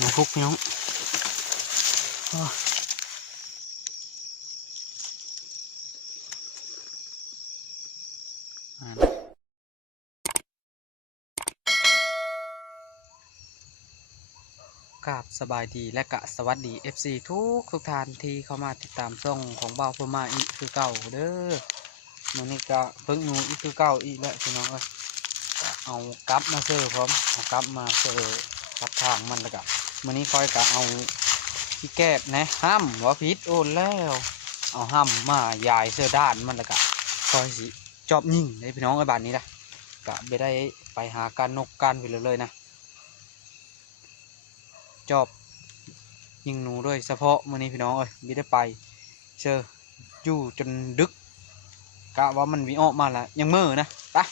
น้องพุกพี่น้องอ้ออ่านะกราบสบายดีและกะสวัสดี FC ทุกทุกท่านที่เข้ามาติดตามช่องของเบาพม่าอีกคือเก่าเด้อมันนี่ก็เพิ่งหนูอีกคือเก่าอีกแล้วพี่น้องเอ้ยก็เอากลับมาเสิร์ฟพร้อมเอากลับมาเสิร์ฟกับทางมันแล้วก็ มันนี้คอยก็เอาที่แก้บนะห้ามว่าพิษโอนแล้ว เอาห้ามมายายเสื้อด้านมันล้วก็คอยสิจอบยิงในพี่น้องไอ้บ้านนี้ละก็ไม่ได้ไปหาการนกการไปเลยนะจอบยิงหนูด้วยเฉพาะมื่อนี้พี่น้องเอ้ยไม่ได้ไปเชออยู่จนดึกกะว่ามันวิออกมาล้วยังมือนะไปะ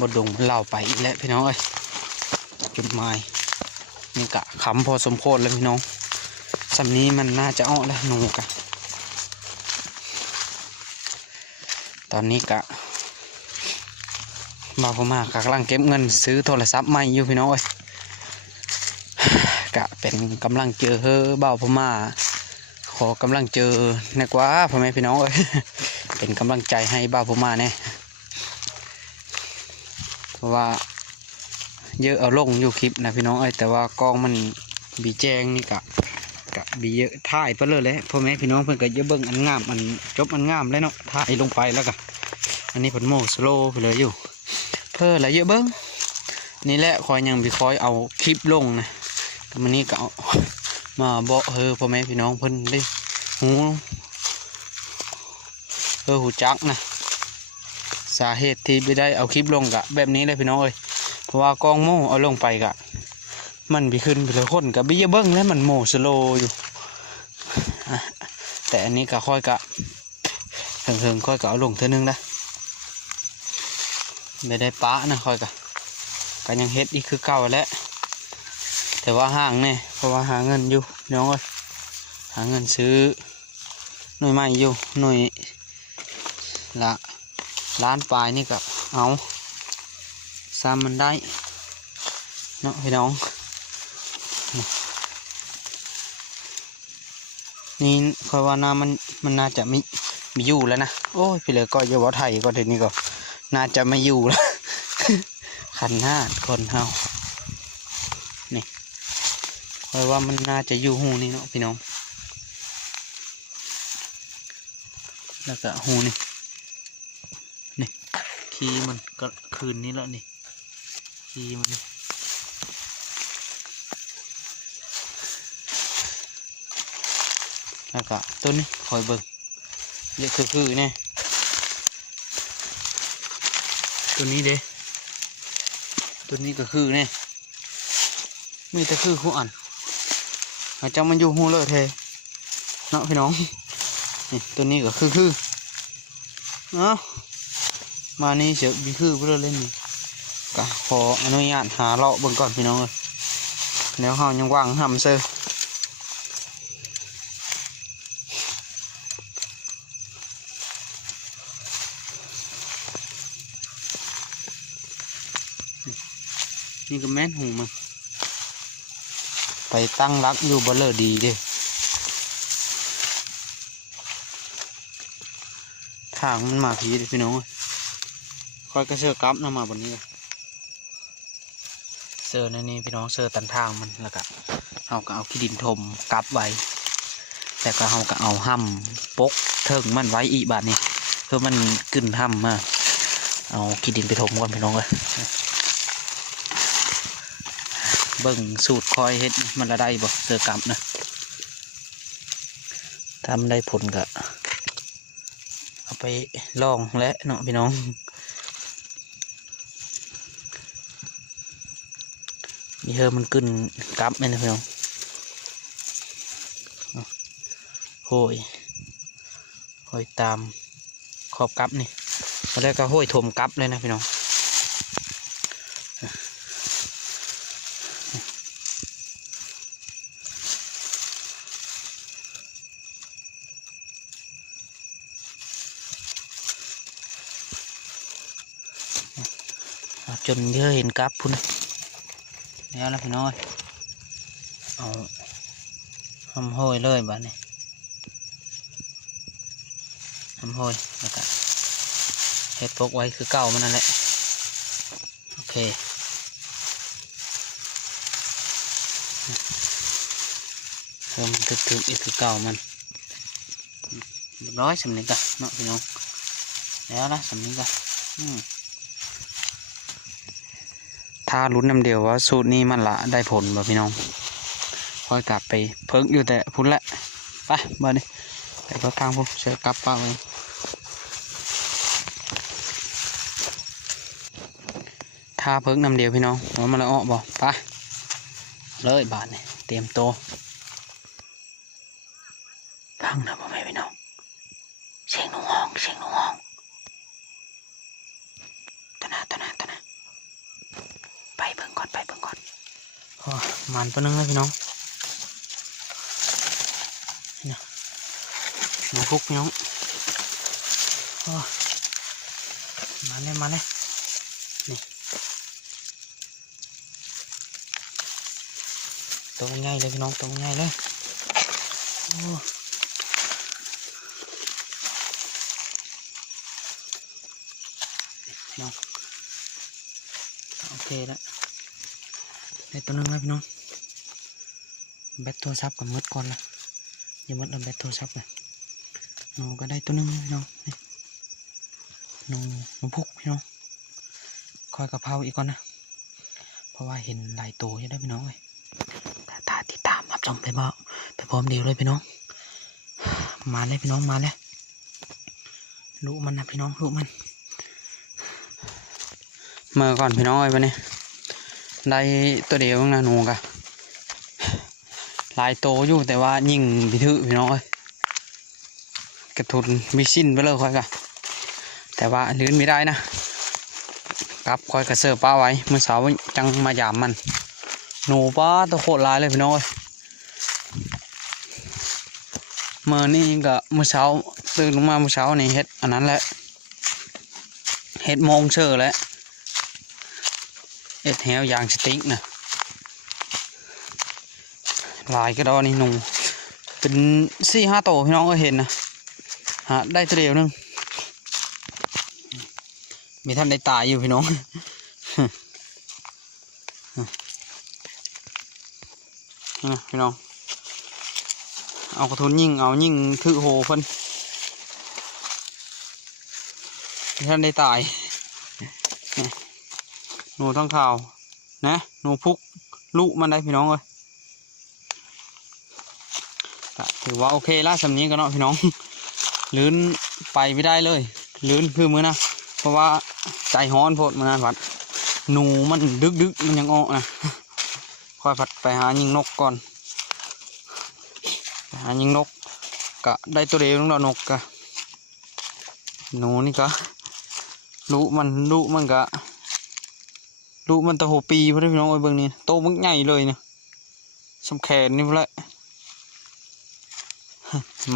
บดดงเล่าไปอีกแล้วพี่น้องเอ้ยจุดหมายนี่กะขำพอสมควรแล้วพี่น้องสำนี้มันน่าจะออกแล้วหนูกะตอนนี้กะบ่าพม่ากกำลังเก็บเงินซื้อโทรศัพท์ใหม่อยู่พี่น้องเอ้ยกะเป็นกำลังเจอเฮ้อบ่าพม่าขอกำลังเจอนะกว่าพ่อแม่พี่น้องเอ้ยเป็นกำลังใจให้บ่าพม่าแน่ เพราะว่าเยอะเอาลงอยู่คลิปนะพี่น้องเอ้แต่ว่ากล้องมันบีแจงนี่กะกะบีเยอะถ่ายไปเลยเลยพ่อแม่พี่น้องเพิ่นก็เยอะเบิ่งอันงามอันจบอันงามเลยเนาะถ่ายลงไปแล้วก็อันนี้ผลโมสโลไปเลยอยู่ เพื่ออะไรเยอะเบิ้งนี่แหละคอยยังบีคอยเอาคลิปลงนะแต่มันนี้ก็เอามาบอกเฮอพ่อแม่พี่น้องเพิ่นได้หูเออหูจักนะ สาเหตุที่ไม่ได้เอาคลิปลงกะแบบนี้เลยพี่น้องเอ้ยเพราะว่ากล้องโม่เอาลงไปกะ มันบีขึ้นไปเลยคนกับบีเยอะเบิ้งแล้วมันโม่สโลอยู่แต่อันนี้ก็ค่อยกะเถิงๆค่อยกะเอาลงเท่านึงนะไม่ได้ปะนะค่อยกะกันยังเฮ็ดอีกคือเก่าแล้วแต่ว่าห่างเนี่ยเพราะว่าหาเงินอยู่น้องเอ้ยหาเงินซื้อหน่วยใหม่อยู่หน่วยละ ล้านปลายนี่กับเอาซ้ำมันได้เนาะพี่น้อง นี่คอยว่านามันมันน่าจะมีมีอยู่แล้วนะโอ้ยพี่เลยก็อย่าวไทยก็เดี๋ยวนี้ก็น่าจะไม่อยู่แล้วขันห้าคนเฮานี่คอยว่ามันน่าจะอยู่หูนี่เนาะพี่น้อง แล้วก็หูนี่ คีมันก็คืนนี้แล้วนี่ คีมันนี่แล้วก็ต้นนี้คอยเบิ่งเยอะคือๆเนี่ยตัวนี้เด้ตัวนี้ก็คือเนี่ยมีแต่คือคู่อันอาจจะมันอยู่หูเลยเทเนาะพี่น้องนี่ตัวนี้ก็คือคือเนาะ มานี่เสียบีคือเพื่อเล่นนี่ก็ขออนุญาตหาเลาะเบิ่งก่อนพี่น้องเลยแล้วเฮายังว่างทำเซอร์นี่ก็แม่นหูมันไปตั้งรักอยู่บ่เลอดีเด้ทางมันมาผีเด้พี่น้องอ คอยกระเสือกลับนำมาบนนี้เลยเสือในนี้พี่น้องเสือตันทางมันแล้วก็เอาก็เอาขี้ดินถมกลับไว้แต่ก็เอาก็เอาห้ำปกเทิงมันไว้อีกบาทนี้เพื่อมันกึ่นห้ำมาเอาขี้ดินไปถมก่อนพี่น้องเลยเบิ่งสูตรคอยเฮ็ดมันละได้บ่เสือกลับนะถ้ามันได้ผลก็เอาไปลองและเนาะพี่น้อง มีเฮอมันขึ้นกลับไหมนะพี่น้องเอาโห้ยโห้ยตามขอบกลับนี่แล้วก็โห้ยถมกลับเลยนะพี่น้องจนเยอะเห็นกราฟพุ่น แล้วนะพี่น้อยเอาทำห้อยเลยบ้านนี้ทำห้อยแล้วก็เฮ็ดพกไว้คือเก่ามันนั่นแหละ โอเคเพิ่มมันทึกๆอีกคือเก่ามันร้อยสำนึกกันเนาะพี่น้องแล้วนะสำนึกกันอืมาลุ้นนำเดียวว่าสูตรนี้มันละได้ผลบ่พี่น้องค่อยกลับไปเพิ่งอยู่แต่พุ่นแหละไปมาดิไปก็ทางพุ่นเชิญกลับป้าไว้ถ้าเพิ่งนำเดียวพี่น้องว่ามันละอ้อบ่ไปเลยบาทเนี่ยเตรียมตัวฟังนะพ่อแม่พี่น้องเสียงหนูห้องเสียงหนูห้องตะนาตะนาตะนา ไปเบิ่งก่อนไปเบิ่งก่อนโอ้ มันตัวนึงเลยพี่น้องนี่นะหนูพุกพี่น้องโอ้มาเลยมาเลยนี่ตัวมันใหญ่เลยพี่น้องตัวมันใหญ่เลยโอ้น้องโอเคแล้ว ได้ตัวหนึงแล้วพี่น้องแบตโทรศัพท์กับมดก่อนละอย่ามดเอาแบตโทรศัพท์เลยหนูก็ได้ตัวหนึงแล้วพี่น้องนี่หนูหนูพุกพี่น้องคอยกระเพราอีกก่อนนะเพราะว่าเห็นหลายตัวอยู่ได้พี่น้องเลยตาตาติดตามรับชมไปบ่ไปพร้อมเดียวเลยพี่น้อง มาเลยพี่น้องมาเลยลูกมันนะพี่น้องลูกมัน เมื่อก่อนพี่น้องเอ้ยวันนี้ ได้ตัวเดียวนะหนูกะลายโตอยู่แต่ว่ายิงพิถือพี่น้องเอ้ยกระทุนมีสิ้นไปเลยค่อยกะแต่ว่าลื่นไม่ได้นะกลับค่อยกระเสือป้าไว้เมื่อเสาร์จังมาหยามมันหนูป้าตัวโคตรลายเลยพี่น้องเอ้ยเมื่อนี่ก็เมื่อเช้าตื่นลงมาเมื่อเช้านี่เฮ็ดอันนั้นแหละเฮ็ดโมงเชื่อแล้ว เอ็ดแหวยางสติ๊กนะลายก็ดอนี่หนูเป็นสี่ห้าโตวพี่น้องก็เห็นนะฮะได้ตัวเดียวนึงมีท่านได้ตายอยู่พี่น้องนะพี่น้อง เอากระทุนยิงเอายิงถือโหเพิ่นท่านได้ตาย หนูทั้งข่าวนะหนูพุกลูกมันได้พี่น้องเลยถือว่าโอเคละสำนี้กันเนาะพี่น้องลื่นไปไม่ได้เลยลื่นคือมือนะเพราะว่าใจฮ้อนโพดมือนั้นพัดหนูมันดึกดึกมันยังออกนะค่อยพัดไปหายิงนกก่อนไปหายิงนกก็ได้ตัวเดียวนึงดอกนกกะหนูนี่ก็ลูกมันลูกมันก็ลู กมันตะโหปีพ่อพี่น้องเอ้เบิ่งนี่โตมันใหญ่เลยเนี่ยสำแขนนี่พอละ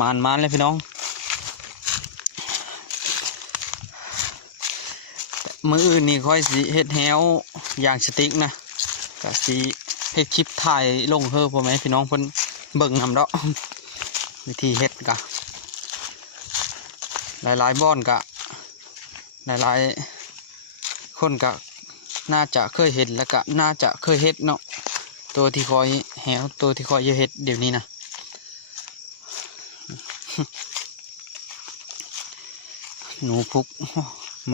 มานมานเลยพี่น้อง มืออื่นนี่ค่อยสิเฮ็ดแฮวอย่างสติ๊กนะก็สิเฮ็ดคลิปถ่ายลงเฮอพ่อแม่พี่น้องเพิ่นเบิ่งนำเนาะวิธีเฮ็ดกะหลายๆบ้อนกะหลายๆคนกะ น่าจะเคยเห็นแล้วก็น่าจะเคยเฮ็ดเนาะตัวที่คอยแหวตัวที่คอยเยอะเฮ็ดเดี๋ยวนี้นะหนูพุก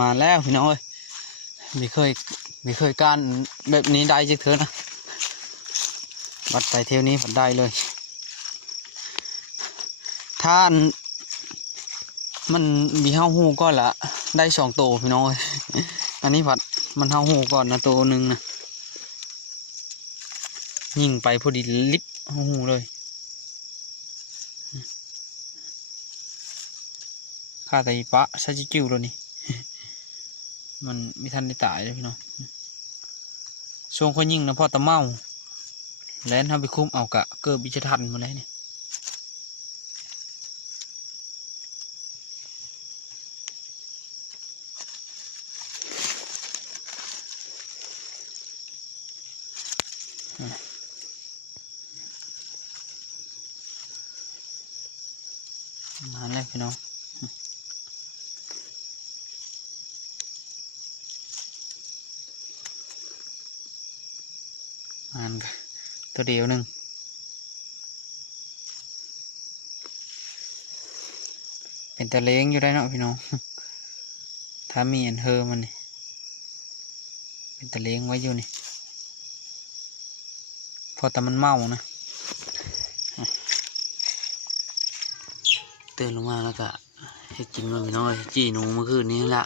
มาแล้วพี่น้องเอ้ยไม่เคยไม่เคยการแบบนี้ได้จักเถอะนะบัดไตเทวนี้ผมได้เลยถ้านมันมีห้าหูก็ละได้สองตัวพี่น้องเอ้ยอันนี้ผัด มันเท้าหูก่อนนะตัวหนึ่งนะยิงไปพอดีลิบเท้าหูเลยข้าแต่ปะซาจิจิวเลยนี่ มันไม่ทันได้ตายเลยพี่น้องช่วงเขายิงนะพ่อตะเมา แล้วทำไปคุ้มเอากะ เกิดบิจทันมาเลยเนี่ย พี่น้องอ่านกันตัวเดียวหนึ่งเป็นตะเลงอยู่ได้เนาะพี่น้องถ้ามีอันเฮอมันนี่เป็นตะเลงไว้อยู่นี่พอแต่มันเมานะ ตื่นลงมาแล้วก็ให้กินมาพี่น้อยจี้หนูเมื่อคืนนี้ละ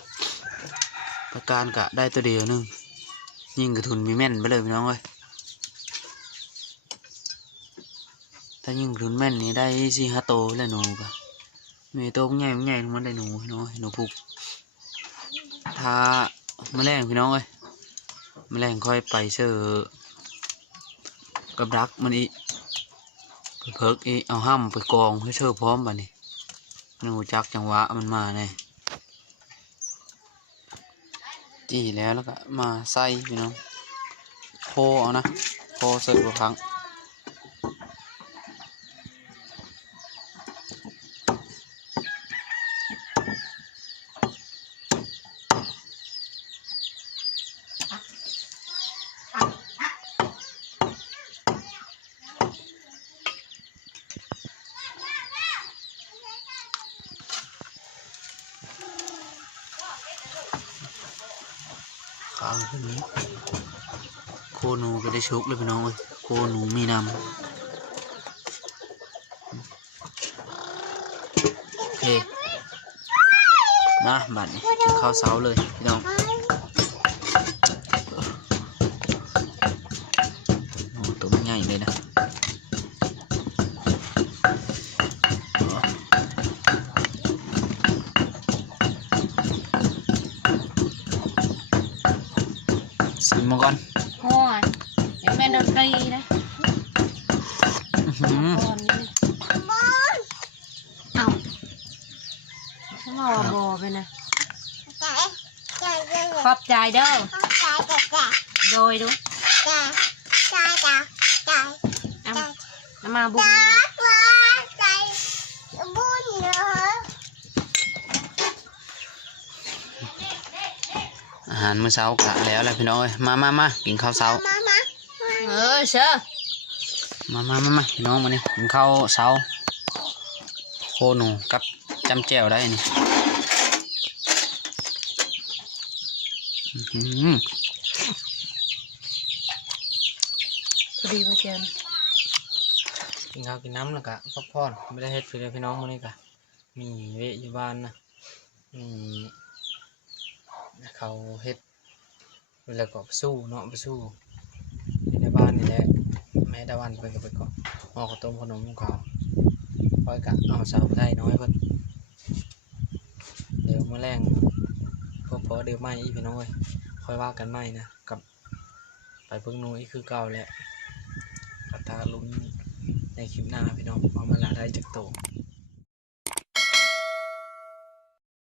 ประการกะได้ตัวเดียวหนึงยิ่งกระทุนมีแม่นไปเลยพี่น้องเอ้ยถ้ายิ่งกระทุนแม่นนี่ได้สี่ห้าโตเลยหนูกะมีโตมันใหญ่มันใหญ่มันได้หนูพี่น้อยหนูพุกถ้าแมลงพี่น้องเอ้ยแมลงค่อยไปเสือกับดักมันอีไปเพิกอีเอาห้ำไปกองให้เสือพร้อมบัดนี้ มันหูจักจังหวะมันมาเนี่ยจี่แล้วแล้วก็มาใส่พี่น้องโคเอานะโคเสิร์ฟพัง ขึ้นนี้โคหนูก็ได้ชุกเลยพี่น้องเลยโคหนูมีนำโอเคมาบัดนี้กินข้าเสาเลยพี่น้องโอ้ตัวมันใหญ่เลยนะ สิมมาก่อนโอ้ยยังแม่นดนตรีนะอื้อ หือตอนนี้เอ้าฉันบอกว่าบอไปนะขอบใจเด้อโดยดูเอาเอามาบุกอาหารมื้อเช้ากะแล้วแหละพี่น้องเอ้ยมามามากินข้าวเช้าเออเชื่อมามามามาพี่น้องมานี่กินข้าวเช้า โคหนูกับจำแจ่วได้นี่อื้อหือพอดีพอเจียนกินข้าวกินน้ำแล้วกะพักผ่อนไม่ได้เฮ็ดคือเลยพี่น้องมื้อนี้กะมีเวะอยู่บ้านนะมี เขาเฮ็ดแล้วก็สู้เนาะไปสู้อยู่ในบ้านนี่แหละแม่ตะวันไปก็ไปกาะหม้อข้าวต้มขนมของเขาคอยกะเอาสาวไทยน้อยเพิ่นเดี๋ยวมาแรงพวกพอเดี๋ยวไม่อีพี่น้อยค่อยว่ากันไม่นะกับไปเพิ่งนูอีกคือเก่าแหละตาลุ้นในคลิปหน้าพี่น้องเอามาละได้จากโต